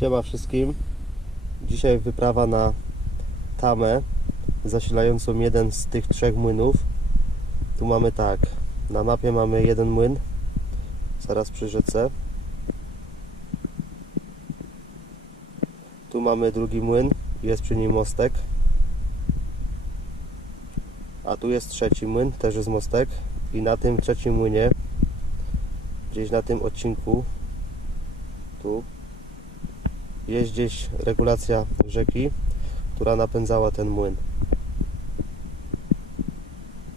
Siema wszystkim. Dzisiaj wyprawa na tamę zasilającą jeden z tych trzech młynów. Tu mamy tak, na mapie mamy jeden młyn, zaraz przy rzece. Tu mamy drugi młyn, jest przy nim mostek. A tu jest trzeci młyn, też jest mostek. I na tym trzecim młynie, gdzieś na tym odcinku, tu jest gdzieś regulacja rzeki, która napędzała ten młyn.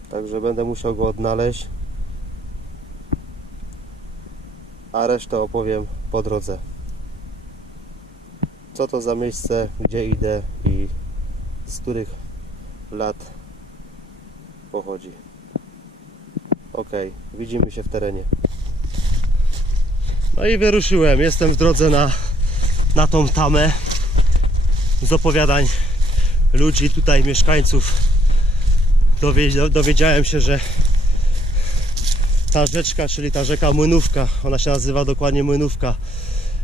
Także będę musiał go odnaleźć, a resztę opowiem po drodze. Co to za miejsce, gdzie idę i z których lat pochodzi. Ok, widzimy się w terenie. No i wyruszyłem. Jestem w drodze na na tą tamę z opowiadań ludzi tutaj, mieszkańców. Dowie- dowiedziałem się, że ta rzeczka, czyli ta rzeka Młynówka, ona się nazywa dokładnie Młynówka,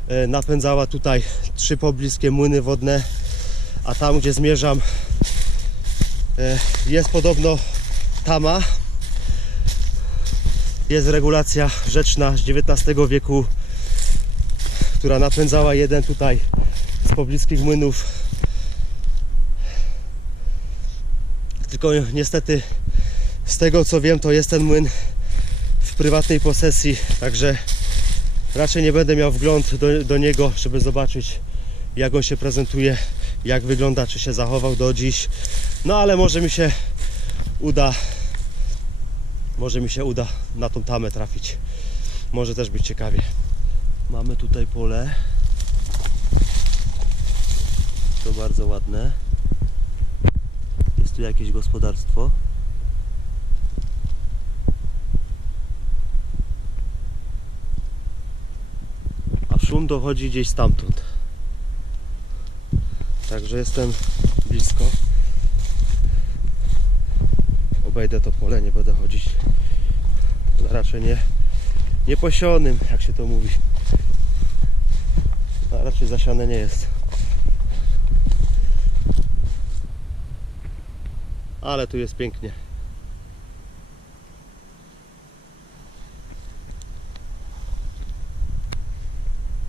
e, napędzała tutaj trzy pobliskie młyny wodne, a tam gdzie zmierzam e, jest podobno tama, jest regulacja rzeczna z XIX wieku która napędzała jeden tutaj z pobliskich młynów. Tylko niestety z tego co wiem to jest ten młyn w prywatnej posesji, także raczej nie będę miał wgląd do, do niego, żeby zobaczyć jak on się prezentuje, jak wygląda, czy się zachował do dziś. No ale może mi się uda może mi się uda na tą tamę trafić. Może też być ciekawie. Mamy tutaj pole. To bardzo ładne. Jest tu jakieś gospodarstwo. A szum dochodzi gdzieś stamtąd. Także jestem blisko. Obejdę to pole, nie będę chodzić. Raczej nie nieposionym, jak się to mówi. Raczej zasiane nie jest. Ale tu jest pięknie.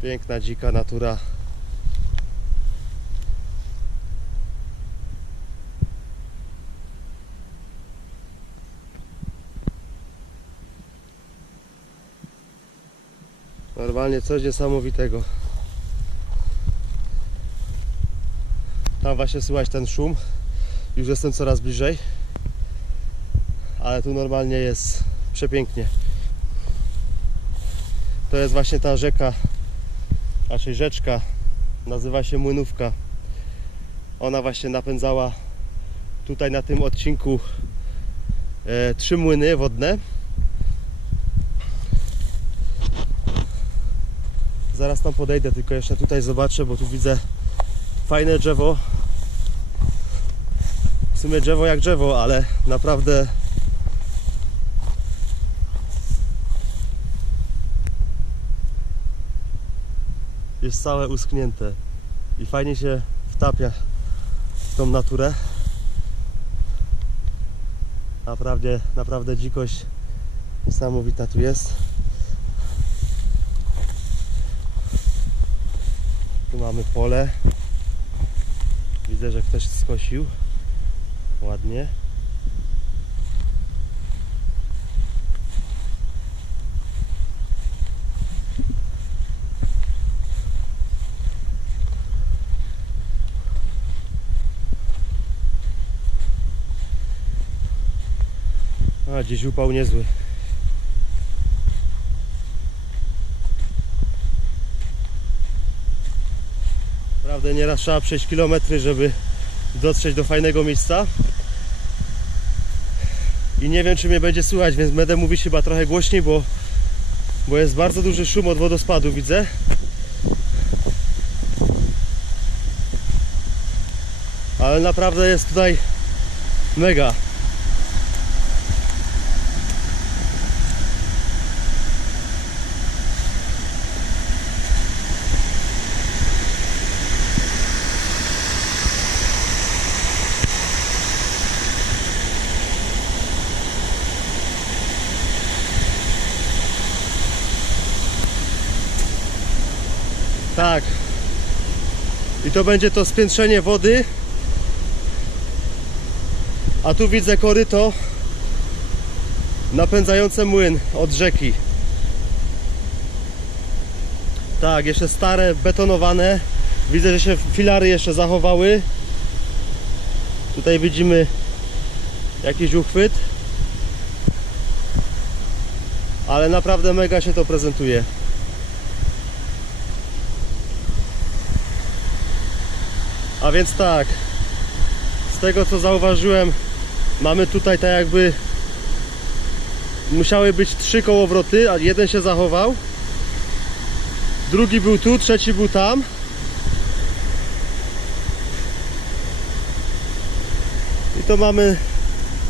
Piękna, dzika natura. Normalnie coś niesamowitego. Tam właśnie słychać ten szum. Już jestem coraz bliżej. Ale tu normalnie jest przepięknie. To jest właśnie ta rzeka, raczej rzeczka. Nazywa się Młynówka. Ona właśnie napędzała tutaj na tym odcinku e, trzy młyny wodne. Zaraz tam podejdę, tylko jeszcze tutaj zobaczę, bo tu widzę fajne drzewo. W sumie drzewo jak drzewo, ale naprawdę jest całe uschnięte i fajnie się wtapia w tą naturę. Naprawdę, naprawdę dzikość niesamowita tu jest. Tu mamy pole. Widzę, że ktoś skosił. Ładnie. A, dziś upał niezły. Naprawdę nieraz trzeba przejść kilometry, żeby dotrzeć do fajnego miejsca. I nie wiem, czy mnie będzie słychać, więc będę mówić chyba trochę głośniej, bo, bo jest bardzo duży szum od wodospadu, widzę. Ale naprawdę jest tutaj mega. Tak. I to będzie to spiętrzenie wody. A tu widzę koryto napędzające młyn od rzeki. Tak, jeszcze stare, betonowane. Widzę, że się filary jeszcze zachowały. Tutaj widzimy jakiś uchwyt. Ale naprawdę mega się to prezentuje. Więc tak, z tego co zauważyłem, mamy tutaj tak jakby musiały być trzy kołowroty, a jeden się zachował. Drugi był tu, trzeci był tam. I to mamy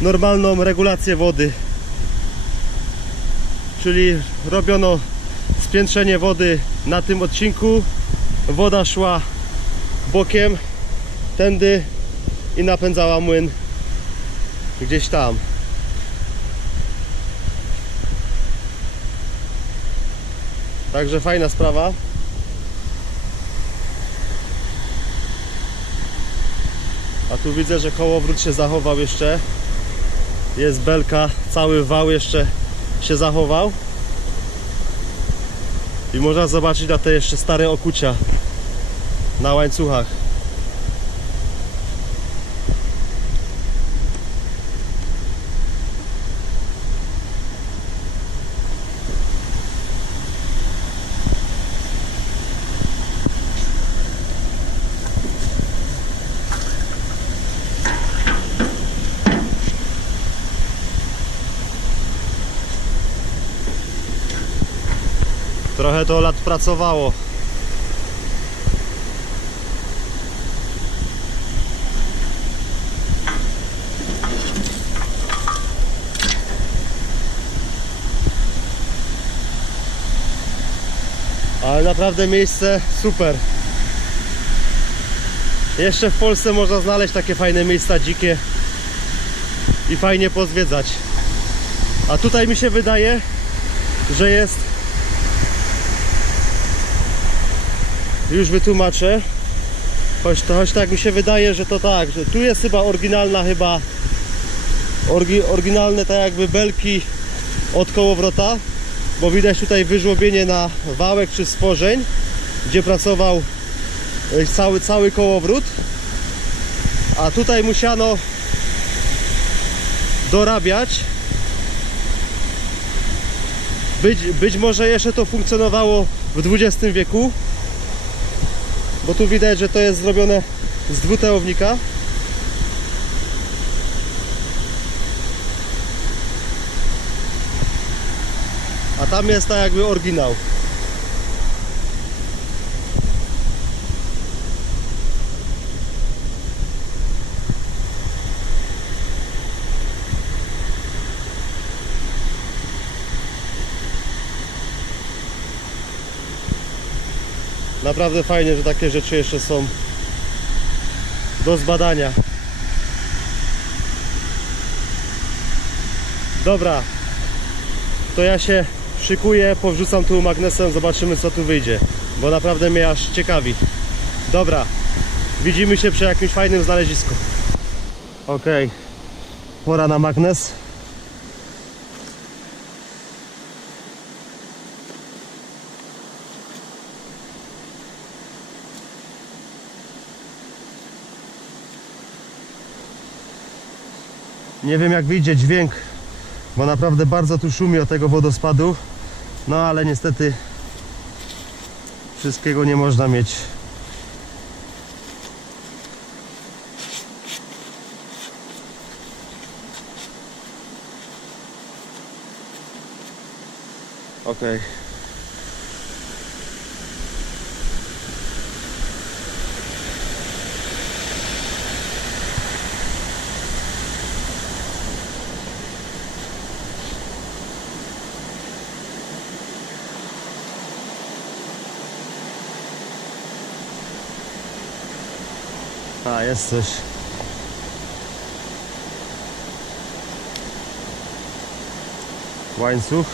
normalną regulację wody. Czyli robiono spiętrzenie wody na tym odcinku. Woda szła bokiem, tędy i napędzała młyn gdzieś tam. Także fajna sprawa. A tu widzę, że kołowrót się zachował jeszcze. Jest belka, cały wał jeszcze się zachował. I można zobaczyć na te jeszcze stare okucia na łańcuchach. Trochę to lat pracowało. Ale naprawdę miejsce super. Jeszcze w Polsce można znaleźć takie fajne miejsca dzikie i fajnie pozwiedzać. A tutaj mi się wydaje, że jest już wytłumaczę. Choć, to, choć tak mi się wydaje, że to tak, że tu jest chyba oryginalna chyba orgi, oryginalne tak jakby belki od kołowrota bo widać tutaj wyżłobienie na wałek czy stworzeń gdzie pracował e, cały, cały kołowrót. A tutaj musiano dorabiać. Być, być może jeszcze to funkcjonowało w XX wieku bo tu widać, że to jest zrobione z dwutełownika a tam jest tak jakby oryginał Naprawdę fajnie, że takie rzeczy jeszcze są do zbadania. Dobra, to ja się szykuję, powrzucam tu magnesem, zobaczymy co tu wyjdzie, bo naprawdę mnie aż ciekawi. Dobra, widzimy się przy jakimś fajnym znalezisku. Ok, pora na magnes. Nie wiem jak wyjdzie dźwięk, bo naprawdę bardzo tu szumi od tego wodospadu. No ale niestety wszystkiego nie można mieć. Okej. A, jest coś. Łańcuch.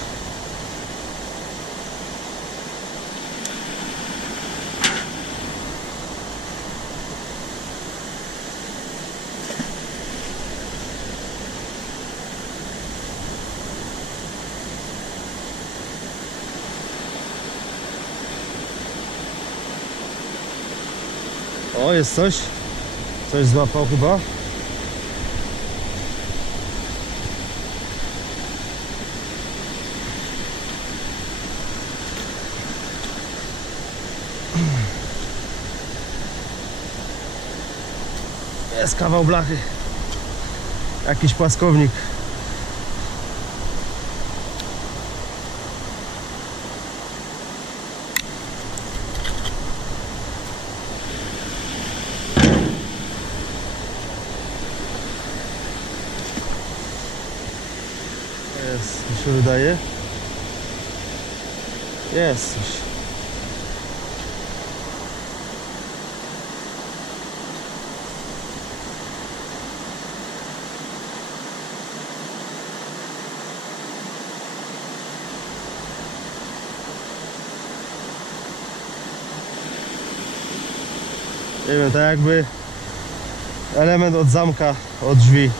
O, jest coś. Coś złapał chyba. Jest kawał blachy. Jakiś płaskownik. Jest, mi się wydaje. Jest coś. Nie wiem, tak jakby element od zamka, od drzwi.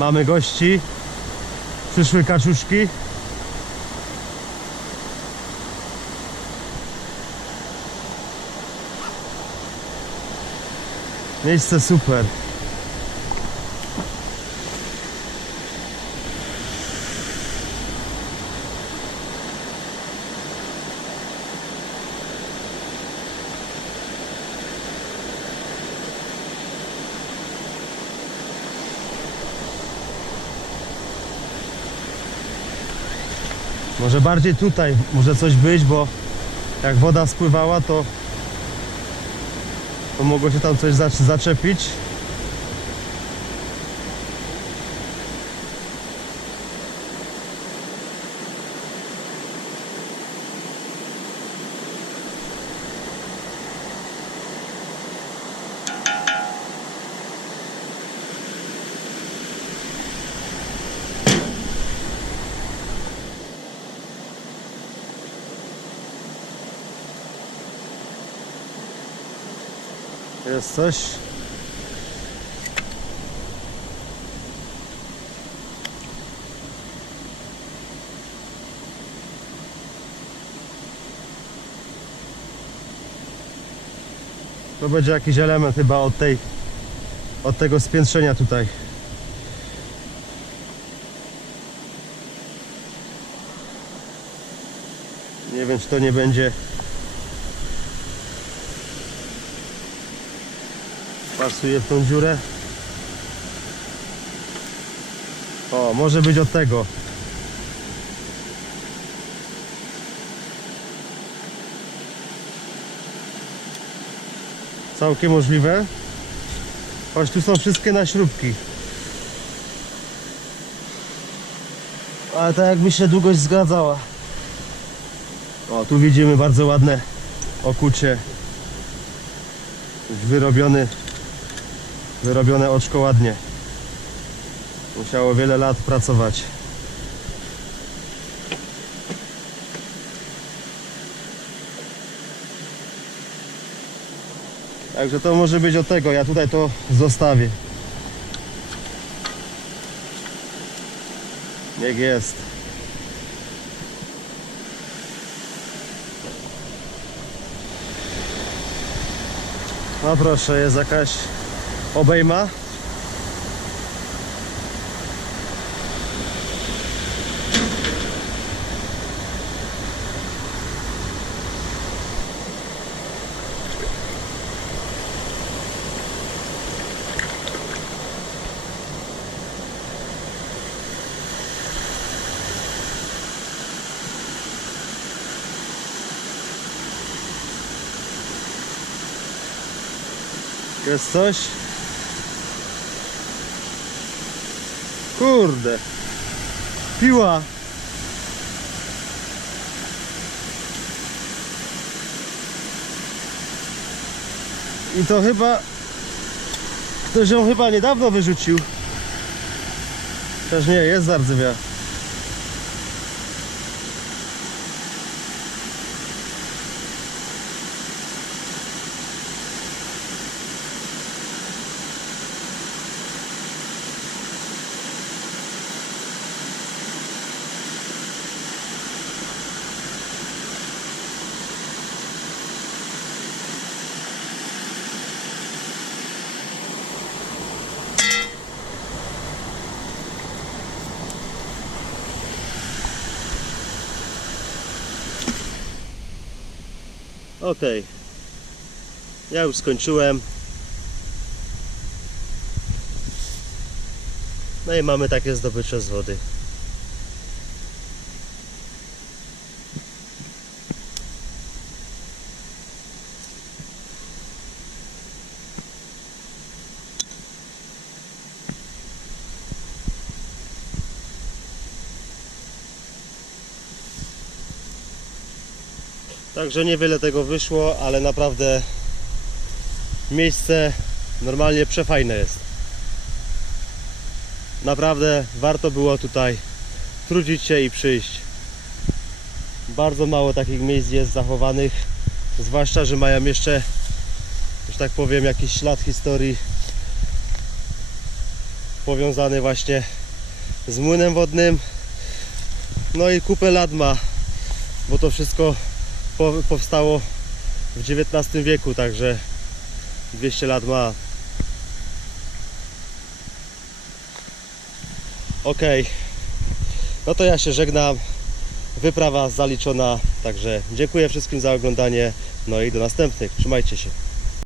Mamy gości. Przyszły kaczuszki. Miejsce super. Może bardziej tutaj może coś być, bo jak woda spływała, to, to mogło się tam coś zac- zaczepić. Jest coś. To będzie jakiś element chyba od tej od tego spiętrzenia tutaj. Nie wiem czy to nie będzie pasuje w tą dziurę. O, może być od tego. Całkiem możliwe. Choć tu są wszystkie na śrubki. Ale tak jakby się długość zgadzała. O, tu widzimy bardzo ładne okucie. Wyrobiony Wyrobione oczko ładnie. Musiało wiele lat pracować. Także to może być od tego, ja tutaj to zostawię. Niech jest. No proszę, jest jakaś obejma. Jest coś? Kurde. Piła. I to chyba... Ktoś ją chyba niedawno wyrzucił. Też nie, jest zardzewia. Ok. Ja już skończyłem. No i mamy takie zdobycze z wody. Także niewiele tego wyszło, ale naprawdę miejsce normalnie przefajne jest. Naprawdę warto było tutaj trudzić się i przyjść. Bardzo mało takich miejsc jest zachowanych, zwłaszcza, że mają jeszcze, że tak powiem, jakiś ślad historii powiązany właśnie z młynem wodnym. No i kupę lat ma, bo to wszystko powstało w XIX wieku, także 200 lat ma. Ok, no to ja się żegnam. Wyprawa zaliczona, także dziękuję wszystkim za oglądanie. No i do następnych. Trzymajcie się.